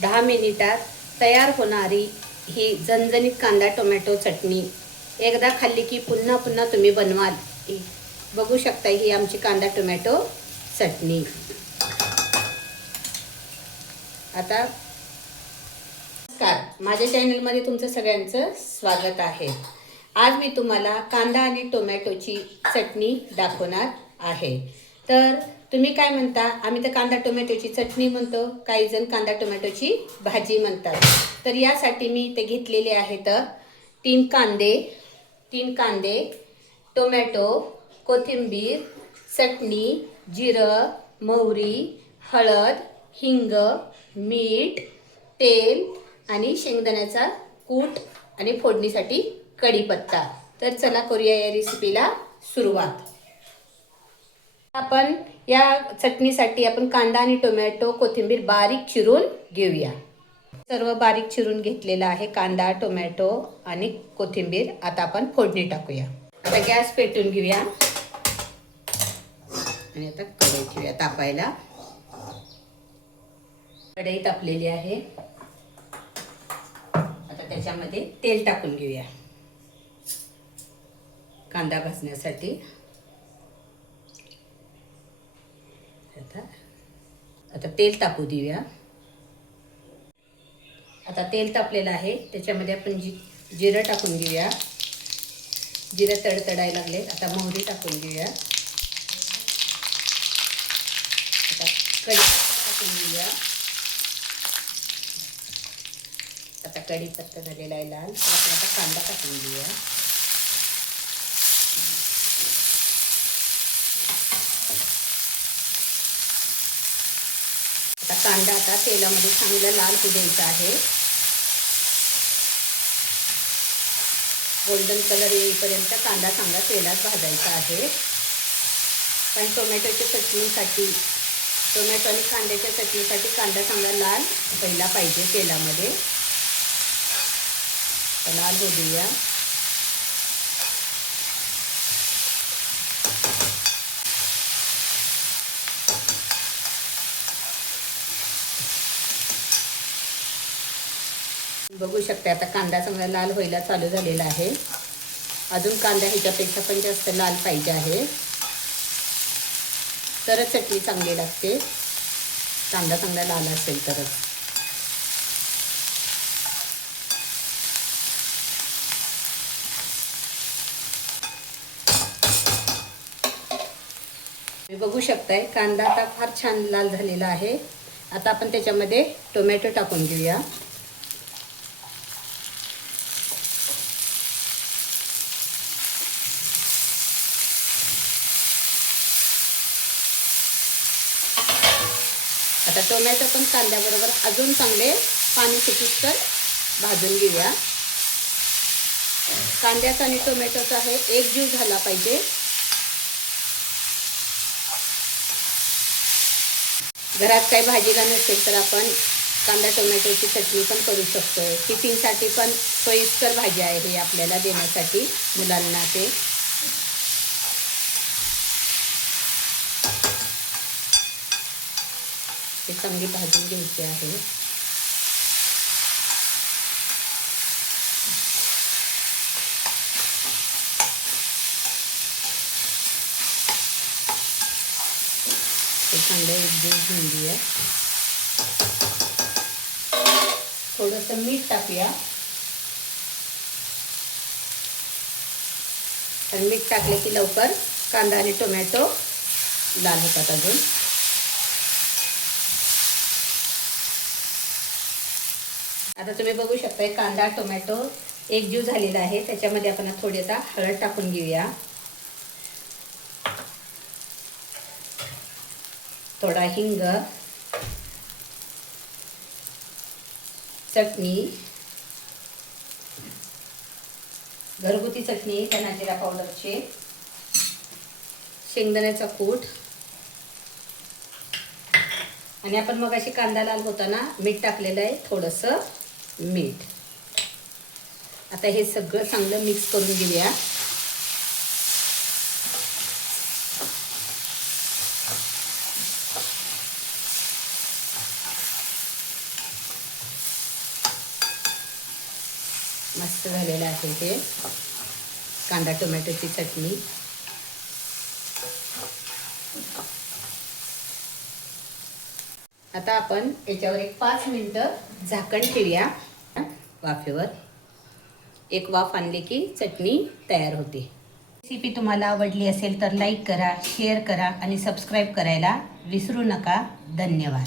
10 मिनिटात तयार होणारी ही झणझणीत कांदा टोमॅटो चटणी एकदा खाल्ली की पुन्हा पुन्हा तुम्ही बनवाल. बघू शकता ही आमची कांदा टोमॅटो चटणी. आता नमस्कार, माझ्या चॅनलमध्ये तुमचं सगळ्यांचं स्वागत आहे. आज मी तुम्हाला कांदा आणि टोमॅटोची चटणी दाखवणार आहे. तर तुम्ही काय म्हणता? आम्ही तर कांदा टोमॅटोची चटणी म्हणतो, काही जण कांदा टोमॅटोची भाजी म्हणतात. तर यासाठी मी ते घेतलेले आहेत 3 कांदे, टोमॅटो, कोथिंबीर, चटणी, जिरं, मोहरी, हळद, हिंग, मीठ, तेल आणि शेंगदाण्याचा कूट आणि फोडणीसाठी कढीपत्ता. तर चला करूया या रेसिपीला सुरुवात. आपण या चटणीसाठी आपण कांदा आणि टोमॅटो कोथिंबीर बारीक चिरून घेऊया. सर्व बारीक चिरून घेतलेला आहे कांदा, टोमॅटो आणि कोथिंबीर. आता आपण फोडणी टाकूया. आता गॅस पेटवून घेऊया आणि आता कढई ठेवूया तापायला. कढई तापलेली आहे. आता त्याच्यामध्ये तेल टाकून घेऊया कांदा भाजण्यासाठी. आता तेल तापू देऊया. आता तेल तापलेलं आहे. त्याच्यामध्ये आपण जिरं टाकून घेऊया. जिरं तडतडायला लागले. आता मोहरी टाकून घेऊया. आता कढीपत्ता टाकून घेऊया. आता कढीपत्ता झालेला आहे लाल. आपण आता कांदा टाकून घेऊया. आता कांदा आता तेलामध्ये चांगला लाल होऊ द्यायचा आहे. गोल्डन कलर येईपर्यंत कांदा चांगला तेलात भाजायचा आहे. पण टोमॅटोच्या चटणीसाठी, टोमॅटो आणि कांद्याच्या चटणीसाठी कांदा चांगला लाल पहिला पाहिजे तेलामध्ये. लाल होऊ देऊया. बघू शकता आता कांदा चांगला लाल व्हायला चालू झालेला आहे. अजून कांदा ह्याच्यापेक्षा पण जास्त लाल पाहिजे आहे, तरच चटणी चांगली लागते. कांदा चांगला लाल असेल तरच. तुम्ही बघू शकताय कांदा आता फार छान लाल झालेला आहे. आता आपण त्याच्यामध्ये टोमॅटो टाकून घेऊया. आता टोमॅटो पण कांद्याबरोबर अजून चांगले पाणी सुटूस्तर भाजून घेऊया. कांद्याचा आणि टोमॅटोचा हे एक जीव झाला पाहिजे. घरात काही भाजीला नसेल तर आपण कांदा टोमॅटोची चटणी पण करू शकतो. टिफिनसाठी पण सोयीस्कर भाजी आहे ही आपल्याला देण्यासाठी मुलांना. ते चांगली भाजून घ्यायची आहे. ते चांगलं एकजीव घेऊन घेऊया. थोडंसं मीठ टाकूया. आणि मीठ टाकले की लवकर कांदा आणि टोमॅटो लाल होतात अजून. आता तुम्ही बघू शकताय कांदा टोमॅटो एकजीव झालेला आहे. त्याच्यामध्ये आपण थोडी आता हळद टाकून घेऊया. थोडा हिंग, चटणी, घरगुती चटणी धना जिरा पावडरची, शेंगदाण्याचा कूट आणि आपण मगाशी कांदा लाल होताना मीठ टाकलेलं आहे, थोडंसं मीठ. आता हे सगळं चांगलं मिक्स करून घेऊया. मस्त झालेलं आहे हे कांदा टोमॅटोची चटणी. आता आपण याच्यावर एक 5 मिनिटं झाकण ठेवूया वाफेवर. एक वाफ आणली की चटणी तयार होते. रेसिपी तुम्हाला आवडली असेल तर लाईक करा, शेअर करा आणि सबस्क्राईब करायला विसरू नका. धन्यवाद.